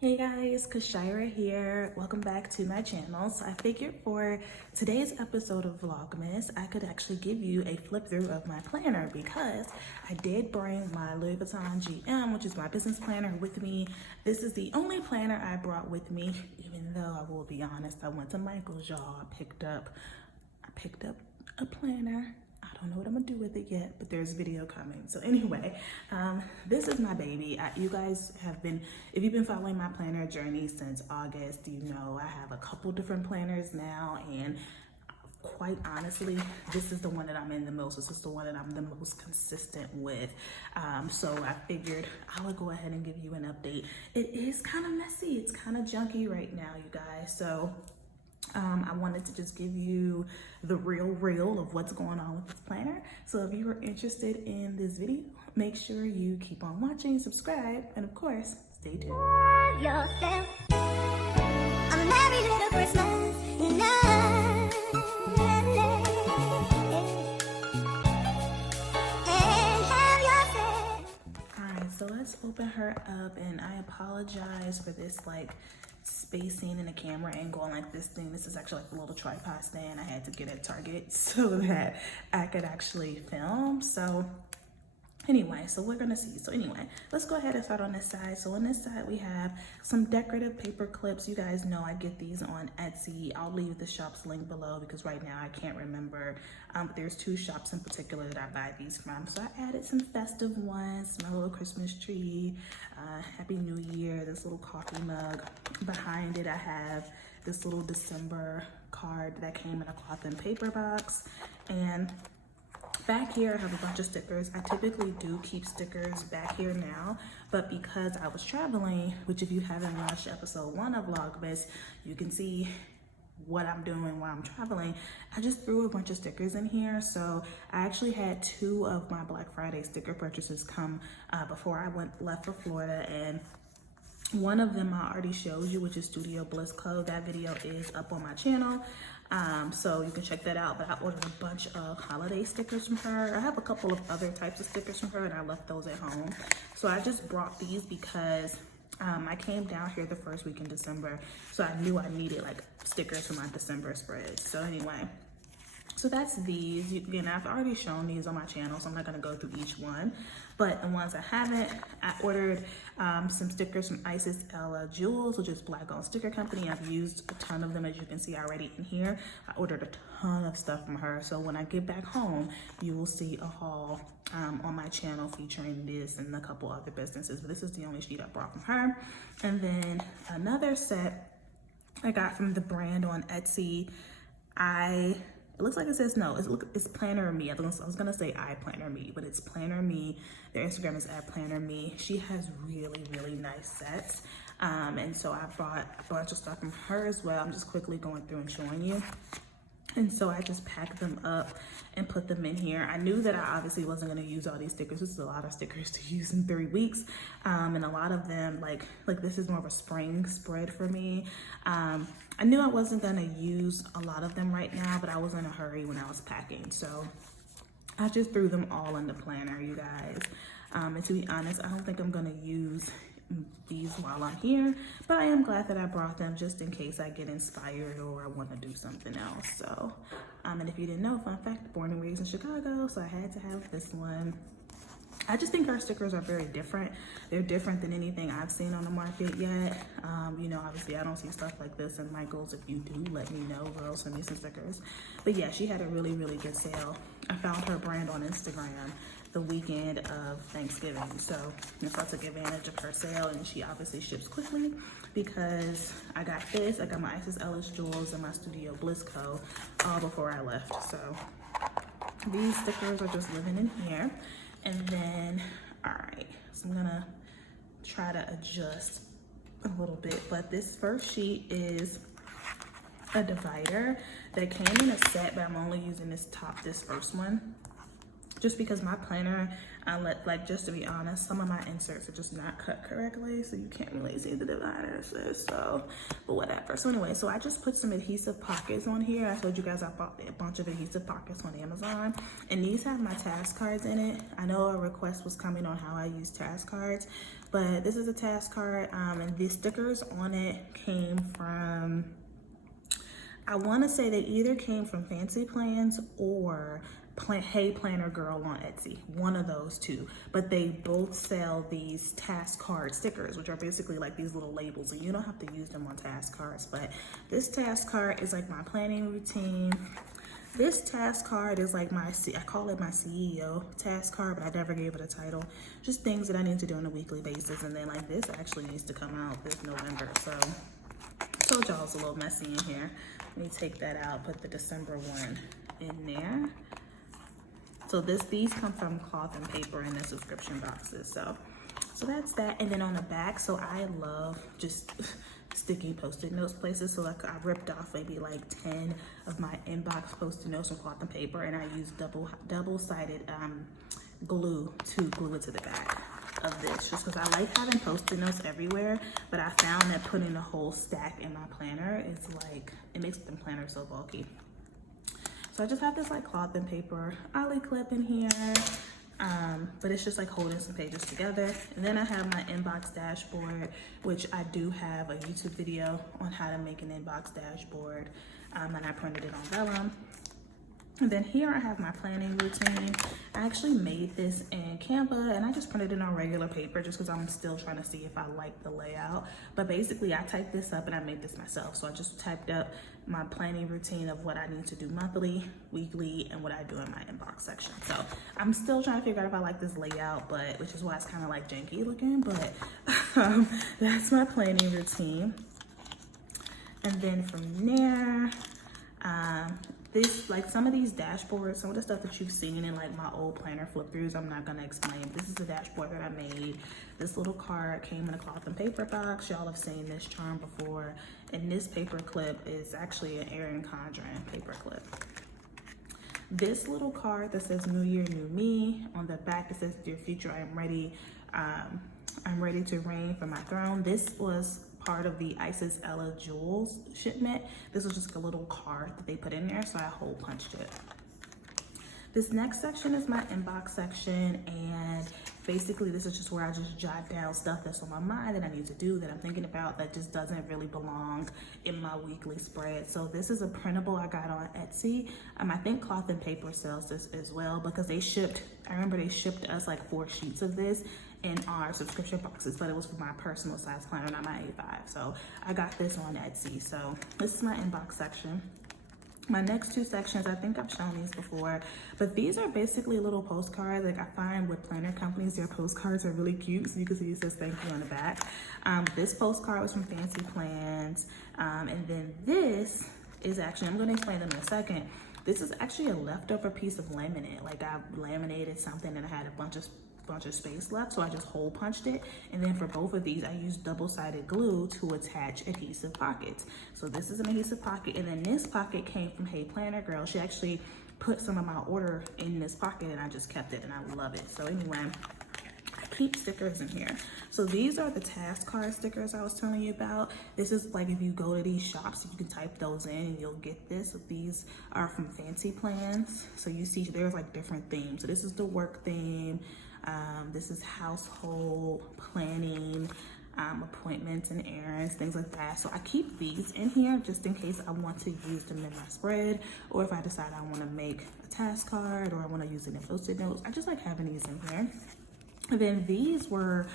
Hey guys, Kyshira here. Welcome back to my channel. So I figured for today's episode of Vlogmas, I could actually give you a flip through of my planner because I did bring my Louis Vuitton GM, which is my business planner, with me. This is the only planner I brought with me, even though I will be honest, I went to Michael's, y'all. I picked up a planner. I don't know what I'm gonna do with it yet, but there's video coming. So anyway, this is my baby. You guys have been, if you've been following my planner journey since August, you know I have a couple different planners now, and quite honestly, this is the one that I'm in the most. This is the one that I'm the most consistent with. So I figured I would go ahead and give you an update. It is kind of messy. It's kind of junky right now, you guys. So I wanted to just give you the real of what's going on with this planner. So if you are interested in this video, make sure you keep on watching, subscribe, and of course, stay tuned. Yourself. A merry little Christmas night. And have yourself. Alright, so let's open her up, and I apologize for this spacing in the camera angle on this thing. This is actually a little tripod stand I had to get at Target so that I could actually film. So anyway, so we're gonna see. So anyway, let's go ahead and start on this side. So on this side we have some decorative paper clips. You guys know I get these on Etsy. I'll leave the shop's link below because right now I can't remember. There's two shops in particular that I buy these from. So I added some festive ones, my little Christmas tree, Happy New Year, this little coffee mug. Behind it I have this little December card that came in a cloth and paper box. And back here, I have a bunch of stickers. I typically do keep stickers back here now, but because I was traveling, which if you haven't watched episode 1 of Vlogmas, you can see what I'm doing while I'm traveling. I just threw a bunch of stickers in here. So I actually had 2 of my Black Friday sticker purchases come before I left for Florida, and one of them I already showed you, which is Studio Bliss Co. That video is up on my channel. So you can check that out, but I ordered a bunch of holiday stickers from her. I have a couple of other types of stickers from her and I left those at home. So I just brought these because I came down here the first week in December, so I knew I needed stickers for my December spreads. So anyway, so that's these. Again, I've already shown these on my channel, so I'm not gonna go through each one. But the ones I haven't, I ordered some stickers from Isis Ella Jewels, which is Black-owned sticker company. I've used a ton of them, as you can see already in here. I ordered a ton of stuff from her. So when I get back home, you will see a haul on my channel featuring this and a couple other businesses. But this is the only sheet I brought from her. And then another set I got from the brand on Etsy. It looks like it says no, it's Planner Me. I was gonna say I Planner Me, but it's Planner Me. Their Instagram is @PlannerMe. She has really nice sets. And so I bought a bunch of stuff from her as well. I'm just quickly going through and showing you. And so I just packed them up and put them in here. I knew that I obviously wasn't gonna use all these stickers. This is a lot of stickers to use in 3 weeks. And a lot of them, like this is more of a spring spread for me. I knew I wasn't gonna use a lot of them right now, but I was in a hurry when I was packing. So I just threw them all in the planner, you guys. And to be honest, I don't think I'm gonna use these while I'm here, but I am glad that I brought them just in case I get inspired or I want to do something else. So and if you didn't know, fun fact, born and raised in Chicago, so I had to have this one. I just think our stickers are very different. They're different than anything I've seen on the market yet. You know, obviously I don't see stuff like this in Michael's. If you do, let me know, girl, send me some stickers. But yeah, she had a really good sale. I found her brand on Instagram the weekend of Thanksgiving, so I took advantage of her sale, and she obviously ships quickly because I got this, I got my Isis Ellis Jewels and my Studio Bliss Co. all before I left. So these stickers are just living in here. And then, all right, so I'm gonna try to adjust a little bit, but this first sheet is a divider that came in a set, but I'm only using this first one, just because my planner, Like, just to be honest, some of my inserts are just not cut correctly, so you can't really see the dividers. So, but whatever. So anyway, so I just put some adhesive pockets on here. I told you guys I bought a bunch of adhesive pockets on Amazon, and these have my task cards in it. I know a request was coming on how I use task cards, but this is a task card, and the stickers on it came from, I want to say they either came from Fancy Plans or Hey Planner Girl on Etsy, one of those two, but they both sell these task card stickers, which are basically like these little labels, and you don't have to use them on task cards. But this task card is like my planning routine. This task card is like I call it my CEO task card, but I never gave it a title. Just things that I need to do on a weekly basis. And then like this actually needs to come out this November, so I told y'all it's a little messy in here. Let me take that out, put the December one in there. So these come from cloth and paper in the subscription boxes. So that's that. And then on the back, so I love just sticking Post-it notes places. So like I ripped off maybe like 10 of my inbox Post-it notes from cloth and paper, and I used double-sided glue to glue it to the back of this, just because I like having Post-it notes everywhere. But I found that putting a whole stack in my planner is like, it makes the planner so bulky. So I just have this like cloth and paper ollie clip in here, but it's just like holding some pages together. And then I have my inbox dashboard, which I do have a YouTube video on how to make an inbox dashboard, and I printed it on vellum. And then here I have my planning routine. I actually made this in Canva, and I just printed it on regular paper just because I'm still trying to see if I like the layout. But basically I typed this up and I made this myself. So I just typed up my planning routine of what I need to do monthly, weekly, and what I do in my inbox section. So I'm still trying to figure out if I like this layout, but which is why it's kind of like janky looking, but that's my planning routine. And then from there, this, like some of these dashboards, some of the stuff that you've seen in like my old planner flip throughs, I'm not gonna explain. This is a dashboard that I made. This little card came in a cloth and paper box. Y'all have seen this charm before. And this paper clip is actually an Erin Condren paper clip. This little card that says New Year, New Me. On the back it says, Dear Future, I'm ready to reign from my throne. This was part of the Isis Ella Jewels shipment. This was just a little card that they put in there, so I hole punched it. This next section is my inbox section, and basically this is just where I just jot down stuff that's on my mind that I need to do, that I'm thinking about, that just doesn't really belong in my weekly spread. So this is a printable I got on Etsy. I think Cloth and Paper sells this as well, because they shipped, I remember they shipped us like 4 sheets of this in our subscription boxes, but it was for my personal size planner, not my A5. So I got this on Etsy. So this is my inbox section. My next 2 sections, I think I've shown these before, but these are basically little postcards. Like I find with planner companies, their postcards are really cute. So you can see it says thank you on the back. This postcard was from Fancy Plans. And then this is actually, I'm gonna explain them in a second. This is actually a leftover piece of laminate. Like I laminated something and I had a bunch of space left, so I just hole punched it. And then for both of these I used double-sided glue to attach adhesive pockets. So this is an adhesive pocket, and then this pocket came from Hey Planner Girl. She actually put some of my order in this pocket and I just kept it, and I love it. So anyway, I keep stickers in here. So these are the task card stickers I was telling you about. This is like if you go to these shops, you can type those in and you'll get this. So these are from Fancy Plans. So you see there's like different themes. So this is the work theme. This is household planning, appointments and errands, things like that. So I keep these in here just in case I want to use them in my spread, or if I decide I want to make a task card or I want to use it in Post-it notes. I just like having these in here. And then these were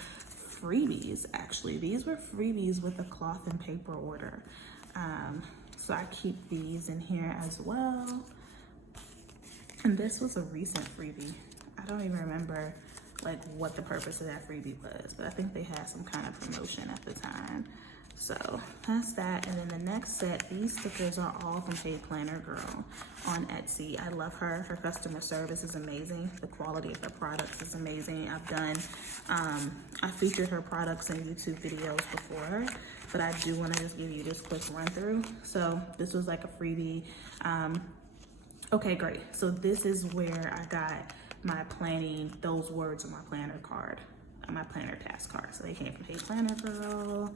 freebies, actually. These were freebies with a cloth and paper order. So I keep these in here as well. And this was a recent freebie. I don't even remember like what the purpose of that freebie was, but I think they had some kind of promotion at the time. So that's that. And then the next set, these stickers are all from Hey Planner Girl on Etsy. I love her. Her customer service is amazing. The quality of her products is amazing. I featured her products in YouTube videos before, but I do want to just give you this quick run through. So this was like a freebie. Okay, great. So this is where I got my planning, those words on my planner card, on my planner task card. So they came from Hey Planner Girl.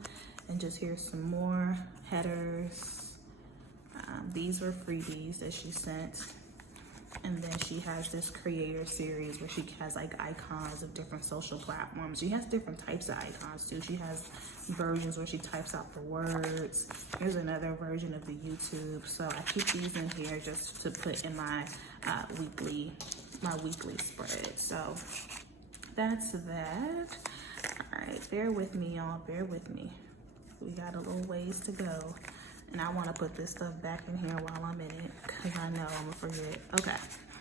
And just here's some more headers. These were freebies that she sent. And then she has this creator series where she has like icons of different social platforms. She has different types of icons too. She has versions where she types out the words. Here's another version of the YouTube. So I keep these in here just to put in my weekly spread. So that's that. All right, bear with me, y'all. Bear with me. We got a little ways to go. And I want to put this stuff back in here while I'm in it, because I know I'm gonna forget. Okay,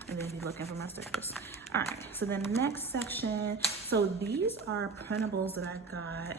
and then be looking for my stickers. All right, so the next section, so these are printables that I got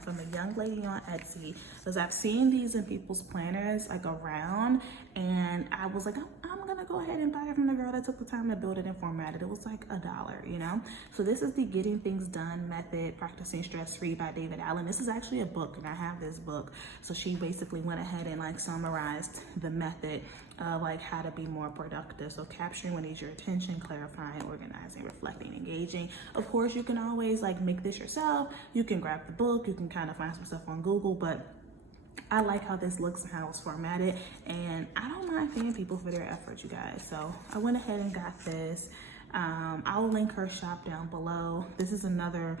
from a young lady on Etsy, because I've seen these in people's planners like around, and I was like, I'm gonna go ahead and buy it from the girl that took the time to build it and format it. It was like $1, you know? So this is the Getting Things Done Method, Practicing Stress-Free by David Allen. This is actually a book, and I have this book. So she basically went ahead and like summarized the method of like how to be more productive. So capturing what needs your attention, clarifying, organizing, reflecting, engaging. Of course, you can always like make this yourself. You can grab the book, you can kind of find some stuff on Google, but I like how this looks and how it's formatted, and I don't mind paying people for their efforts, you guys. So I went ahead and got this. I'll link her shop down below. This is another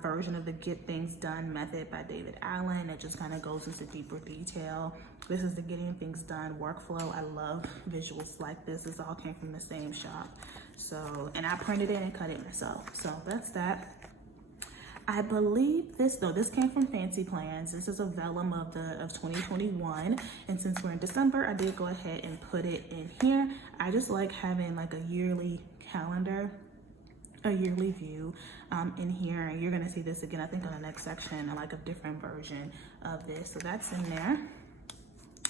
version of the Get Things Done method by David Allen. It just kind of goes into deeper detail. This is the Getting Things Done workflow. I love visuals like this. This all came from the same shop. So, and I printed it and cut it myself. So that's that. I believe this came from Fancy Plans. This is a vellum of 2021. And since we're in December, I did go ahead and put it in here. I just like having like a yearly calendar, a yearly view in here. And you're gonna see this again, I think on the next section, like a different version of this. So that's in there.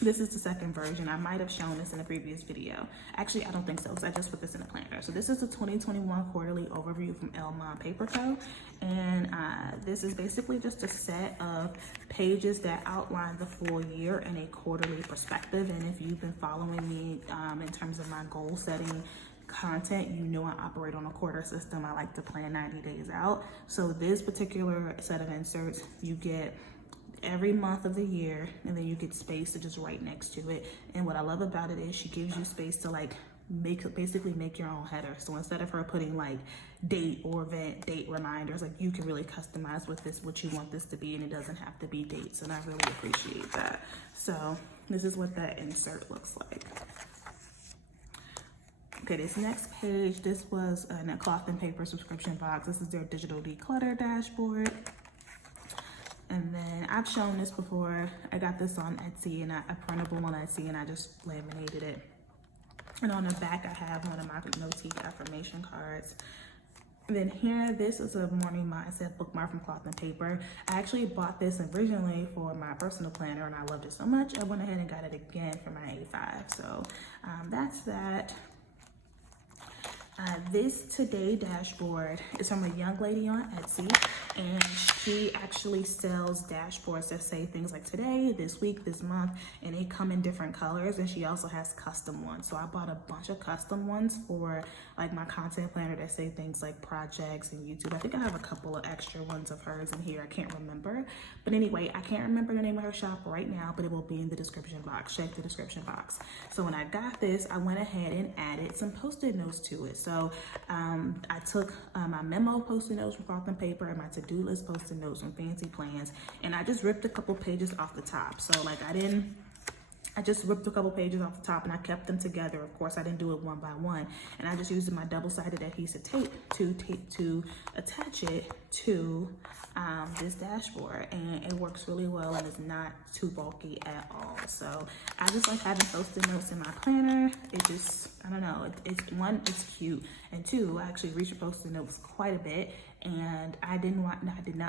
This is the second version. I might have shown this in a previous video. Actually, I don't think so, because I just put this in a planner. So this is the 2021 quarterly overview from Elmont Paper Co. And this is basically just a set of pages that outline the full year in a quarterly perspective. And if you've been following me in terms of my goal setting content, you know I operate on a quarter system. I like to plan 90 days out. So this particular set of inserts, you get every month of the year, and then you get space to just write next to it. And what I love about it is she gives you space to like basically make your own header. So instead of her putting like date or event, date reminders, like you can really customize with this what you want this to be, and it doesn't have to be dates. And I really appreciate that. So this is what that insert looks like. Okay, this next page, this was in a cloth and paper subscription box. This is their digital declutter dashboard. And then I've shown this before. I got this on Etsy, and a printable on Etsy, and I just laminated it. And on the back, I have one of my Notique affirmation cards. And then here, this is a morning mindset bookmark from Cloth and Paper. I actually bought this originally for my personal planner, and I loved it so much, I went ahead and got it again for my A5. So that's that. This Today dashboard is from a young lady on Etsy, and she actually sells dashboards that say things like today, this week, this month, and they come in different colors. And she also has custom ones. So I bought a bunch of custom ones for like my content planner that say things like projects and YouTube. I think I have a couple of extra ones of hers in here. I can't remember. But anyway, I can't remember the name of her shop right now, but it will be in the description box. Check the description box. So when I got this, I went ahead and added some Post-it notes to it. So I took my memo Post-it notes from Cloth and Paper and my to-do list Post-it notes from Fancy Plans, and I just ripped a couple pages off the top. So like I just ripped a couple pages off the top, and I kept them together. Of course, I didn't do it one by one, and I just used my double-sided adhesive tape to attach it to this dashboard, and it works really well, and it's not too bulky at all. So I just like having Post-it notes in my planner. It just, I don't know, it's one, it's cute, and two, I actually reach for Post-it notes quite a bit. And I did not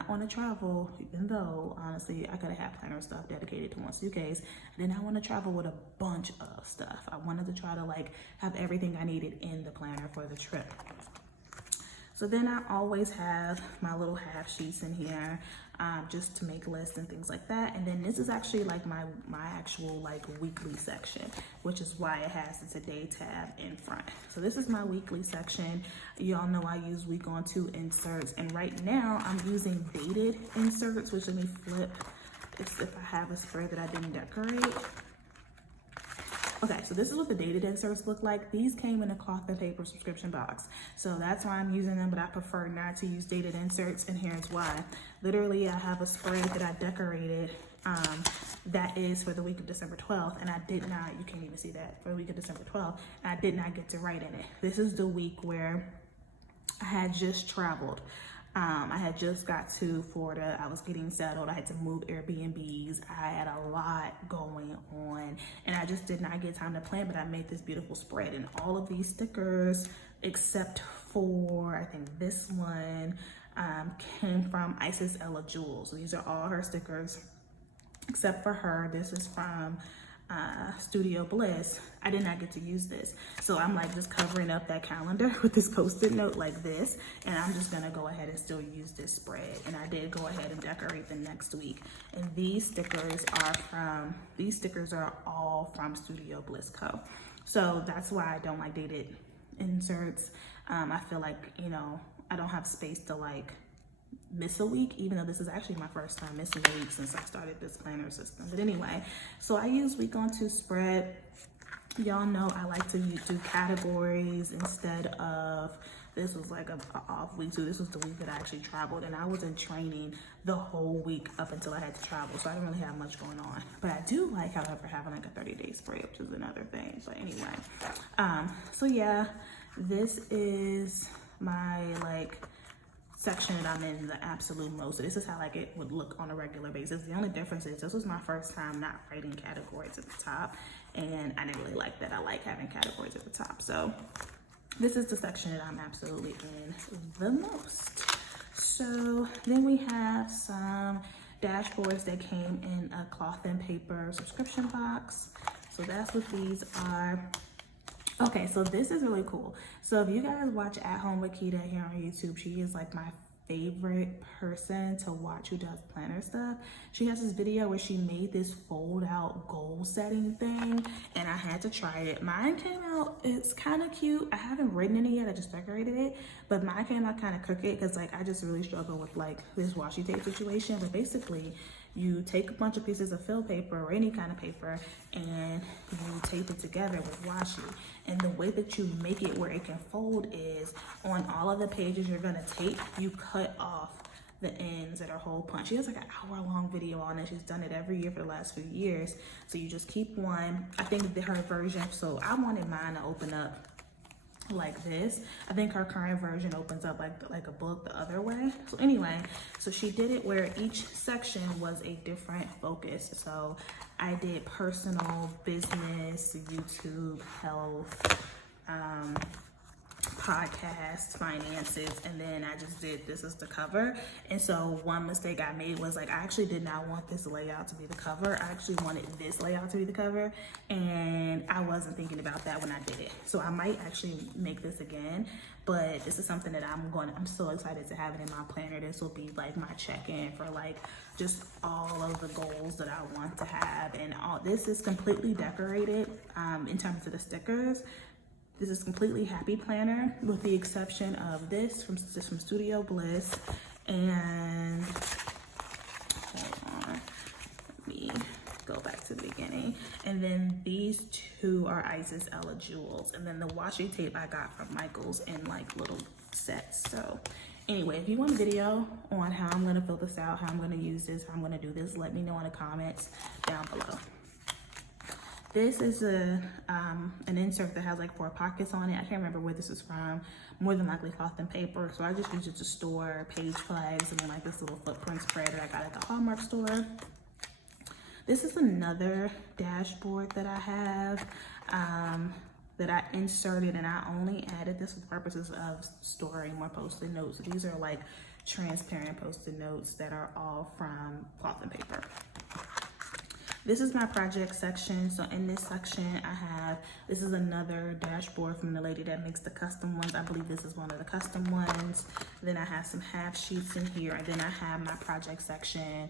want to travel, even though honestly I could have had planner stuff dedicated to one suitcase. I did not want to travel with a bunch of stuff. I wanted to try to like have everything I needed in the planner for the trip. So then I always have my little half sheets in here, just to make lists and things like that. And then this is actually like my actual like weekly section, which is why it has the today tab in front. So this is my weekly section. Y'all know I use week on 2 inserts, and right now I'm using dated inserts, which let me flip. It's if I have a spread that I didn't decorate. Okay, so this is what the dated inserts look like. These came in a cloth and paper subscription box. So that's why I'm using them, but I prefer not to use dated inserts, and here's why. Literally, I have a spread that I decorated that is for the week of December 12th, and I did not, you can't even see that, for the week of December 12th, and I did not get to write in it. This is the week where I had just traveled. I had just got to Florida. I was getting settled. I had to move Airbnbs. I had a lot going on, and I just did not get time to plan, but I made this beautiful spread, and all of these stickers, except for, I think this one, came from Isis Ella Jewels. These are all her stickers, except for her. This is from Studio Bliss. I did not get to use this, so I'm like just covering up that calendar with this post-it note like this, and I'm just gonna go ahead and still use this spread. And I did go ahead and decorate the next week, and these stickers are all from Studio Bliss Co. So that's why I don't like dated inserts. I feel like, you know, I don't have space to like miss a week, even though this is actually my first time missing a week since I started this planner system. But anyway, so I use week on 2 spread. Y'all know I like to do categories instead of, this was like a off week too. This was the week that I actually traveled, and I was in training the whole week up until I had to travel, so I didn't really have much going on. But I do like, however, having like a 30-day spread, which is another thing. But anyway, so yeah, this is my like section that I'm in the absolute most. So this is how like it would look on a regular basis. The only difference is this was my first time not writing categories at the top, and I didn't really like that. I like having categories at the top. So this is the section that I'm absolutely in the most. So then we have some dashboards that came in a cloth and paper subscription box. So that's what these are. Okay, so this is really cool. So if you guys watch At Home with Keita here on YouTube, she is like my favorite person to watch who does planner stuff. She has this video where she made this fold out goal setting thing, and I had to try it. Mine came out, it's kind of cute. I haven't written it yet, I just decorated it, but mine came out kind of crooked because like I just really struggle with like this washi tape situation. But basically, you take a bunch of pieces of fill paper or any kind of paper and you tape it together with washi. And the way that you make it where it can fold is on all of the pages you're gonna tape, you cut off the ends that are hole punch. She has like an hour-long video on it. She's done it every year for the last few years. So you just keep one. I think that her version, so I wanted mine to open up like this. I think her current version opens up like a book the other way. So anyway, so she did it where each section was a different focus. So I did personal, business, YouTube, health, podcast, finances, and then I just did this as the cover. And so one mistake I made was like I actually did not want this layout to be the cover. I actually wanted this layout to be the cover, and I wasn't thinking about that when I did it. So I might actually make this again, but this is something that I'm so excited to have it in my planner. This will be like my check-in for like just all of the goals that I want to have. And all this is completely decorated in terms of the stickers. This is completely happy planner with the exception of this from Studio Bliss. And hold on, let me go back to the beginning. And then these two are Isis Ella Jewels. And then the washi tape I got from Michael's in like little sets. So anyway, if you want a video on how I'm gonna fill this out, how I'm gonna use this, how I'm gonna do this, let me know in the comments down below. This is an insert that has like 4 pockets on it. I can't remember where this is from. More than likely cloth and paper. So I just use it to store page flags and then like this little footprint spread that I got at the Hallmark store. This is another dashboard that I have that I inserted, and I only added this for the purposes of storing more post-it notes. These are like transparent post-it notes that are all from cloth and paper. This is my project section. So in this section, this is another dashboard from the lady that makes the custom ones. I believe this is one of the custom ones. Then I have some half sheets in here, and then I have my project section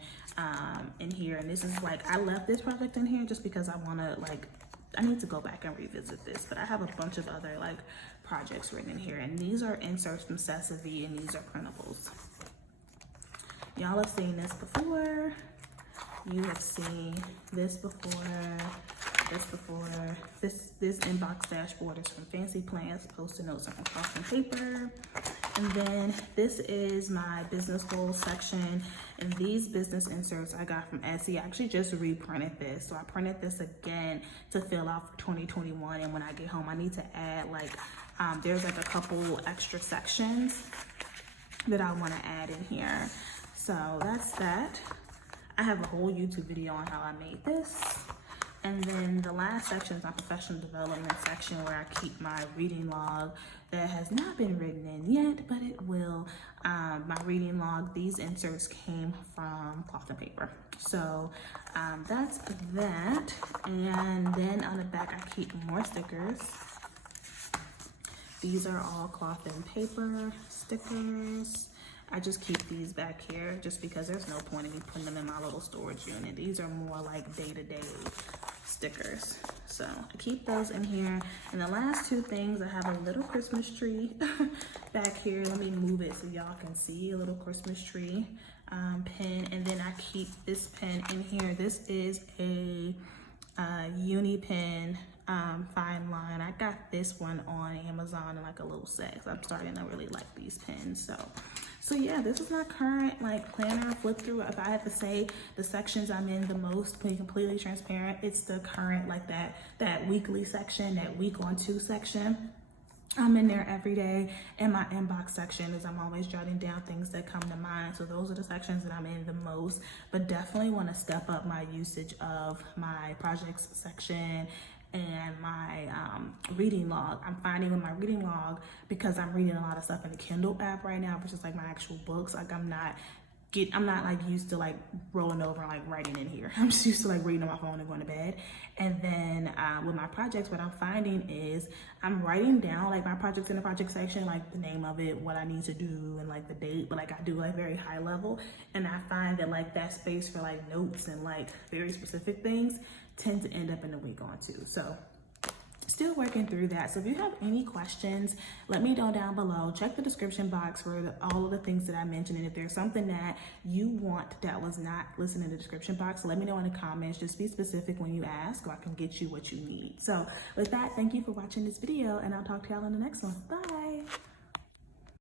in here. And this is like, I left this project in here just because I need to go back and revisit this, but I have a bunch of other like projects written in here, and these are inserts from Sesame, and these are printables. Y'all have seen this before. You have seen this before, this before. This inbox dashboard is from Fancy Plans. Post-it notes are from Cloth and Paper. And then this is my business goals section. And these business inserts I got from Etsy. I actually just reprinted this. So I printed this again to fill out for 2021. And when I get home, I need to add like, there's like a couple extra sections that I want to add in here. So that's that. I have a whole YouTube video on how I made this. And then the last section is my professional development section, where I keep my reading log that has not been written in yet, but it will. My reading log, these inserts came from Cloth and Paper. So that's that. And then on the back, I keep more stickers. These are all Cloth and Paper stickers. I just keep these back here just because there's no point in me putting them in my little storage unit. These are more like day-to-day stickers. So I keep those in here. And the last two things, I have a little Christmas tree back here. Let me move it so y'all can see a little Christmas tree pen. And then I keep this pen in here. This is a uni pen fine line. I got this one on Amazon in like a little set. So I'm starting to really like these pens. So yeah, this is my current like planner flip through. If I had to say the sections I'm in the most, to be completely transparent, it's the current like that weekly section, that week on 2 section. I'm in there every day. And my inbox section is I'm always jotting down things that come to mind. So those are the sections that I'm in the most, but definitely want to step up my usage of my projects section and my reading log. I'm finding with my reading log, because I'm reading a lot of stuff in the Kindle app right now, which is like my actual books. Like I'm not like used to like rolling over and like writing in here. I'm just used to like reading on my phone and going to bed. And then with my projects, what I'm finding is I'm writing down like my projects in the project section, like the name of it, what I need to do, and like the date, but like I do like very high level. And I find that like that space for like notes and like very specific things tend to end up in the week on 2. So still working through that. So if you have any questions, let me know down below. Check the description box for all of the things that I mentioned. And if there's something that you want that was not listed in the description box, let me know in the comments. Just be specific when you ask, so I can get you what you need. So with that, thank you for watching this video, and I'll talk to y'all in the next one. Bye.